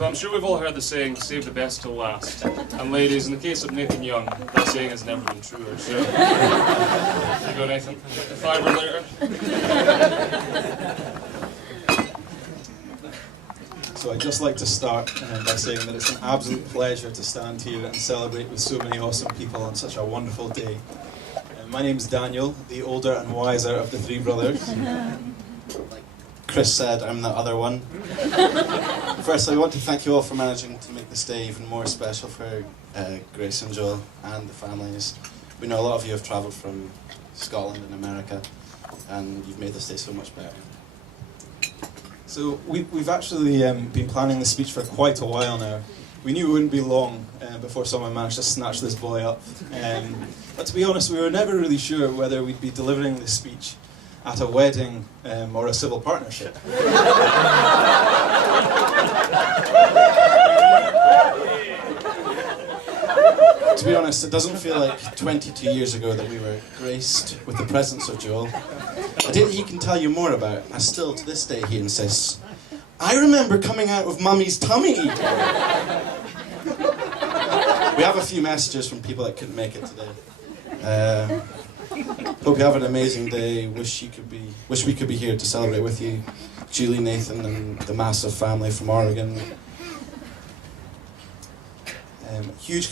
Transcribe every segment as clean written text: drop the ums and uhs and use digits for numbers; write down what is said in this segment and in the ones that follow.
But I'm sure we've all heard the saying, save the best till last. And ladies, in the case of Nathan Young, that saying has never been truer. So, here you go, Nathan. The fiver later. So I'd just like to start by saying that it's an absolute pleasure to stand here and celebrate with so many awesome people on such a wonderful day. My name's Daniel, the older and wiser of the three brothers. Like Chris said, I'm the other one. Firstly, I want to thank you all for managing to make this day even more special for Grace and Joel and the families. We know a lot of you have travelled from Scotland and America, and you've made this day so much better. So we've actually been planning the speech for quite a while now. We knew it wouldn't be long before someone managed to snatch this boy up. But to be honest, we were never really sure whether we'd be delivering this speech at a wedding or a civil partnership. To be honest, it doesn't feel like 22 years ago that we were graced with the presence of Joel. A day that he can tell you more about, as still to this day he insists, I remember coming out of Mummy's tummy. We have a few messages from people that couldn't make it today. Hope you have an amazing day. Wish we could be here to celebrate with you. Julie, Nathan, and the massive family from Oregon. Huge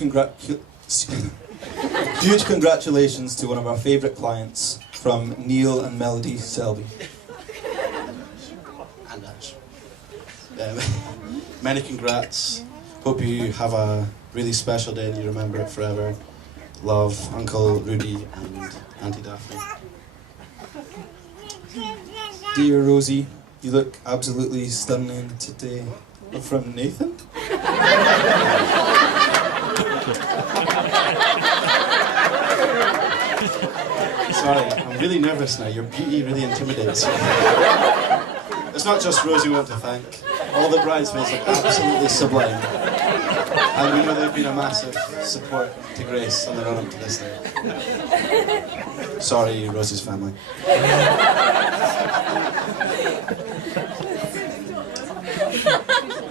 congratulations to one of our favourite clients from Neil and Melody Selby. And Ash. Many congrats. Hope you have a really special day and you remember it forever. Love, Uncle Rudy and Auntie Daphne. Dear Rosie, you look absolutely stunning today. From Nathan? Sorry, I'm really nervous now. Your beauty really intimidates me. It's not just Rosie we want to thank. All the bridesmaids look absolutely sublime. And we know they've been a massive support to Grace on the run up to this day. Sorry, Rosie's family.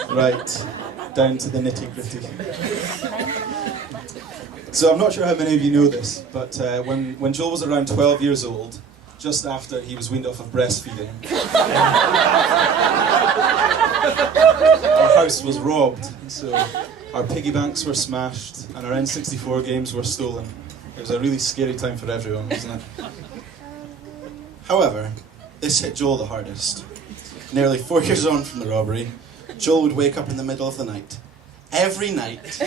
Right, down to the nitty-gritty. So I'm not sure how many of you know this, but when Joel was around 12 years old, just after he was weaned off of breastfeeding, our house was robbed. So our piggy banks were smashed and our N64 games were stolen. It was a really scary time for everyone, wasn't it? However, this hit Joel the hardest. Nearly 4 years on from the robbery, Joel would wake up in the middle of the night. Every night.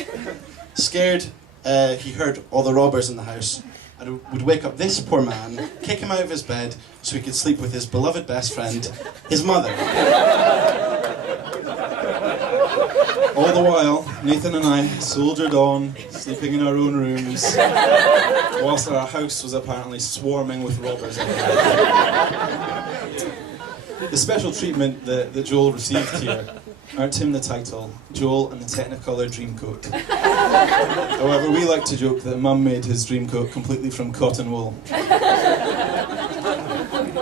Scared he heard all the robbers in the house, and would wake up this poor man, kick him out of his bed so he could sleep with his beloved best friend, his mother. All the while, Nathan and I soldiered on, sleeping in our own rooms, whilst our house was apparently swarming with robbers everywhere. The special treatment that Joel received here earned him the title, Joel and the Technicolor Dreamcoat. However, we like to joke that Mum made his dreamcoat completely from cotton wool.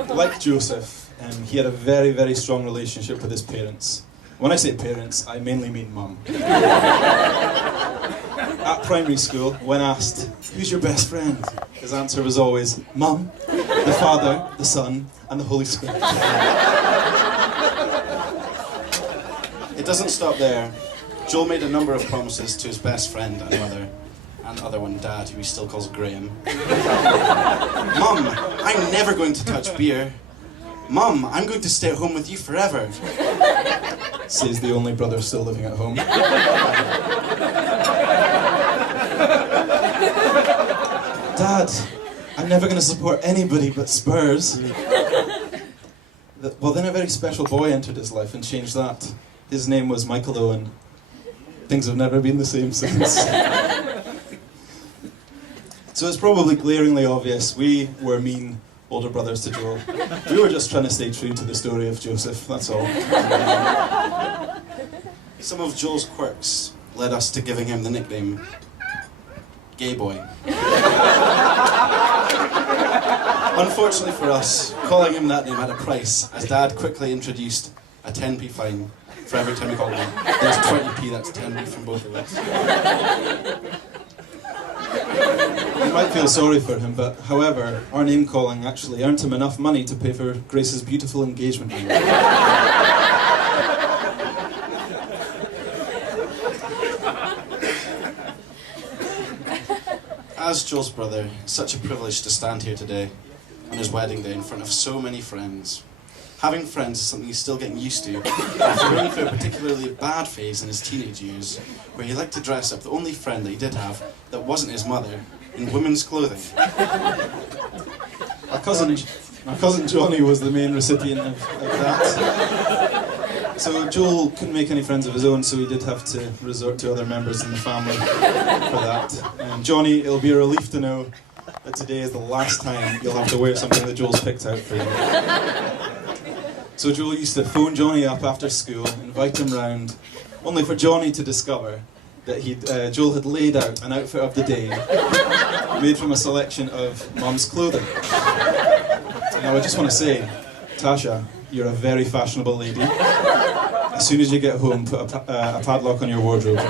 Like Joseph, he had a very, very strong relationship with his parents. When I say parents, I mainly mean Mum. At primary school, when asked, who's your best friend? His answer was always, Mum, the Father, the Son, and the Holy Spirit. It doesn't stop there. Joel made a number of promises to his best friend and mother, and the other one, Dad, who he still calls Graham. Mum, I'm never going to touch beer. Mum, I'm going to stay at home with you forever. Says the only brother still living at home. Dad, I'm never going to support anybody but Spurs. Well, then a very special boy entered his life and changed that. His name was Michael Owen. Things have never been the same since. So it's probably glaringly obvious we were mean older brothers to Joel. We were just trying to stay true to the story of Joseph, that's all. Some of Joel's quirks led us to giving him the nickname Gay Boy. Unfortunately for us, calling him that name had a price, as Dad quickly introduced a 10p fine for every time he called me. There's 20p, that's 10p from both of us. You might feel sorry for him, but however, our name calling actually earned him enough money to pay for Grace's beautiful engagement ring. As Joel's brother, it's such a privilege to stand here today on his wedding day in front of so many friends. Having friends is something he's still getting used to after going through a particularly bad phase in his teenage years, where he liked to dress up the only friend that he did have that wasn't his mother in women's clothing. Our cousin Johnny was the main recipient of that. So Joel couldn't make any friends of his own, so he did have to resort to other members in the family for that. Johnny, it'll be a relief to know that today is the last time you'll have to wear something that Joel's picked out for you. So Joel used to phone Johnny up after school, invite him round, only for Johnny to discover that Joel had laid out an outfit of the day made from a selection of Mum's clothing. Now I just want to say, Tasha, you're a very fashionable lady. As soon as you get home, put a padlock on your wardrobe.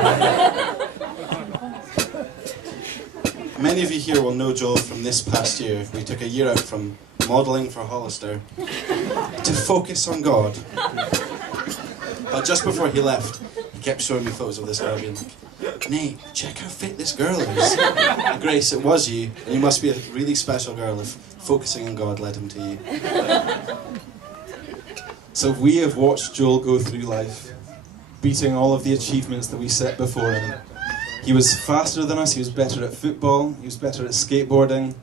Many of you here will know Joel from this past year. We took a year out from modelling for Hollister to focus on God. But just before he left, he kept showing me photos of this girl being like, Nate, check how fit this girl is. Grace, it was you, and you must be a really special girl if focusing on God led him to you. So we have watched Joel go through life, beating all of the achievements that we set before him. He was faster than us, he was better at football, he was better at skateboarding,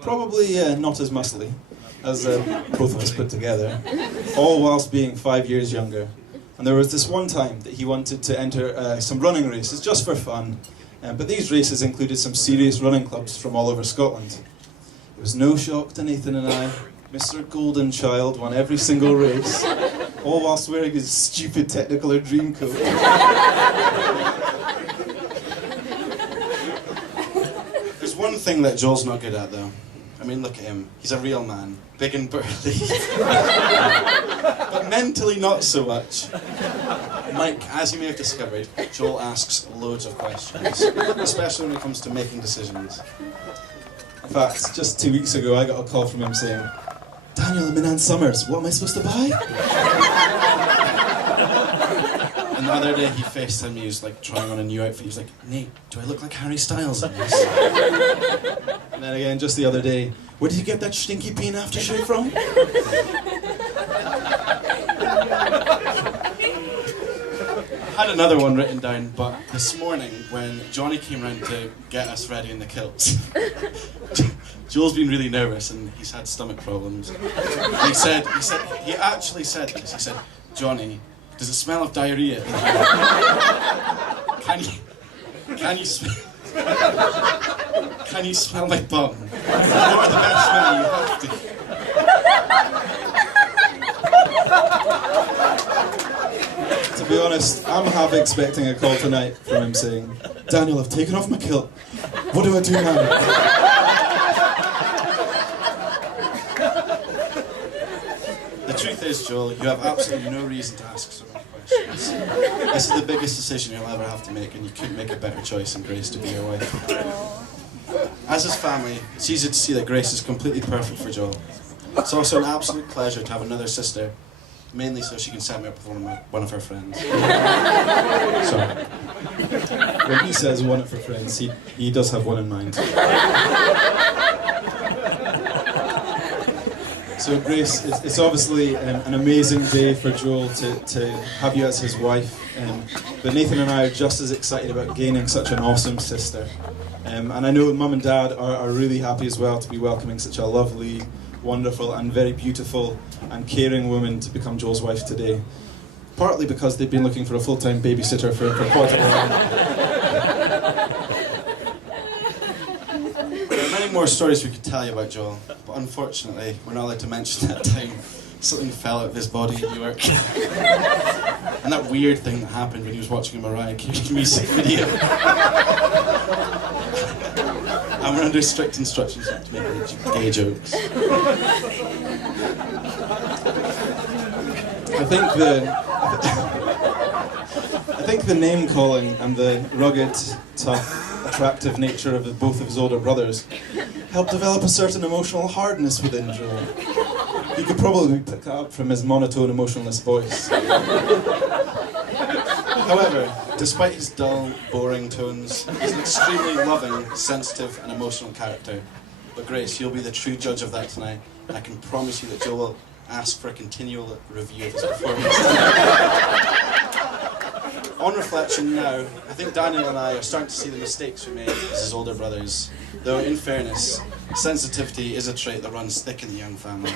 probably not as muscly as both of us put together, all whilst being 5 years younger. And there was this one time that he wanted to enter some running races just for fun, but these races included some serious running clubs from all over Scotland. It was no shock to Nathan and I. Mr. Golden Child won every single race, all whilst wearing his stupid Technicolor dream coat. There's one thing that Joel's not good at though. I mean, look at him. He's a real man. Big and burly. But mentally not so much. Mike, as you may have discovered, Joel asks loads of questions, especially when it comes to making decisions. In fact, just 2 weeks ago I got a call from him saying, Daniel, I'm in Ann Summers, what am I supposed to buy? And the other day he FaceTimed me, he was like trying on a new outfit, he was like, Nate, do I look like Harry Styles in this? And then again, just the other day, where did you get that stinky bean aftershave from? I had another one written down, but this morning when Johnny came round to get us ready in the kilts, Joel's been really nervous and he's had stomach problems. And he actually said this, he said, Johnny, does it smell of diarrhea in here? Can you smell my bum? You're the best man, you have to. To be honest, I'm half expecting a call tonight from him saying, Daniel, I've taken off my kilt. What do I do now? The truth is, Joel, you have absolutely no reason to ask so many questions. This is the biggest decision you'll ever have to make, and you couldn't make a better choice than Grace to be your wife. As his family, it's easy to see that Grace is completely perfect for Joel. It's also an absolute pleasure to have another sister, mainly so she can set me up with one of her friends. Sorry. When he says one of her friends, he does have one in mind. So Grace, it's obviously an amazing day for Joel to have you as his wife, but Nathan and I are just as excited about gaining such an awesome sister. And I know Mum and Dad are really happy as well to be welcoming such a lovely, wonderful and very beautiful and caring woman to become Joel's wife today. Partly because they've been looking for a full-time babysitter for quite a while. There are many more stories we could tell you about Joel, but unfortunately we're not allowed to mention that time something fell out of his body in Newark. And that weird thing that happened when he was watching a Mariah Carey music video. And we're under strict instructions not to make any gay jokes. I think I think the name calling and the rugged, tough, attractive nature of both of his older brothers helped develop a certain emotional hardness within Joel. You could probably pick that up from his monotone, emotionless voice. However, despite his dull, boring tones, he's an extremely loving, sensitive, and emotional character. But Grace, you'll be the true judge of that tonight, and I can promise you that Joel will ask for a continual review of his performance tonight. On reflection now, I think Daniel and I are starting to see the mistakes we made as his older brothers. Though, in fairness, sensitivity is a trait that runs thick in the Young family.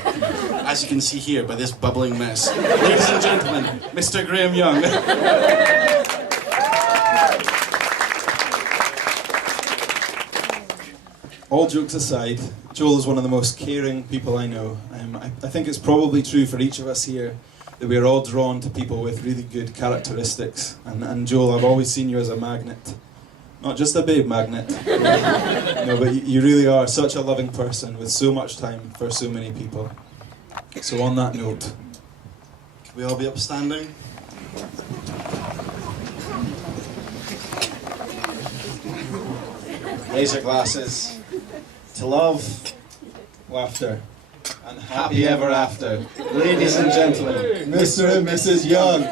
As you can see here by this bubbling mess. Ladies and gentlemen, Mr. Graham Young. All jokes aside, Joel is one of the most caring people I know. I think it's probably true for each of us here that we are all drawn to people with really good characteristics. And Joel, I've always seen you as a magnet. Not just a babe magnet. No, but you really are such a loving person with so much time for so many people. So on that note, Can we all be upstanding? Laser glasses. To love, laughter, and happy ever after. ladies and gentlemen, Mr. and Mrs. Young.